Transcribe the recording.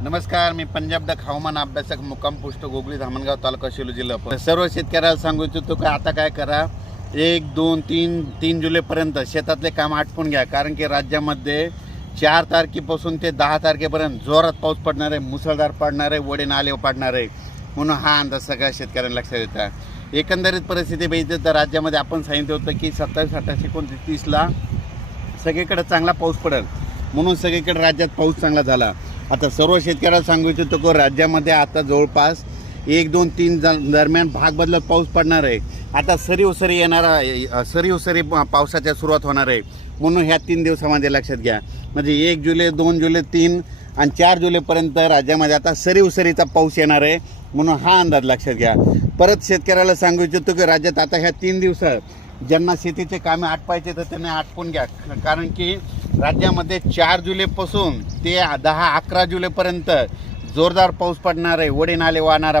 नमस्कार, मी पंजाब डक हवामान अभ्यासक मुक्काम पोस्ट गोगली धामणगाव तालुका सेलू जिल्हा. सर्व शेतकऱ्याला सांगू इच्छितो की आता काय करा, 1, 2, 3 जुलैपर्यंत शेतातले काम आटपून घ्या. कारण की राज्यामध्ये 4 तारखेपासून ते 10 तारखेपर्यंत जोरात पाऊस पडणार आहे, मुसळधार पडणार आहे, वडे नाले पडणार आहे. म्हणून हा अंदाज सगळ्या शेतकऱ्यांना लक्षात येतात. एकंदरीत परिस्थिती बघितली तर राज्यामध्ये आपण सांगितलं होतं की 27, 28, 29, 30ला सगळीकडे चांगला पाऊस पडेल. म्हणून सगळीकडे राज्यात पाऊस चांगला झाला. आता सर्व शेतकऱ्याला सांगू इच्छितो की राज्यामध्ये आता जवळपास 1, 2, 3 दरम्यान भाग बदलत पाऊस पडणार आहे. आता सरी येणारा सरी पावसाच्या सुरुवात होणार आहे. म्हणून ह्या 3 दिवसामध्ये लक्षात घ्या. म्हणजे 1 जुलै, 2 जुलै, 3 आणि 4 जुलैपर्यंत राज्यामध्ये आता सरीचा पाऊस येणार आहे. म्हणून हा अंदाज लक्षात घ्या. परत शेतकऱ्याला सांगू इच्छितो की राज्यात आता ह्या 3 दिवसात ज्यांना शेतीचे कामे आटपायचे तर त्यांनी आटपून घ्या. कारण की राज्यामध्ये 4 जुलैपासून ते 10-11 जुलैपर्यंत जोरदार पाऊस पडणार आहे, वडे नाले वाहणार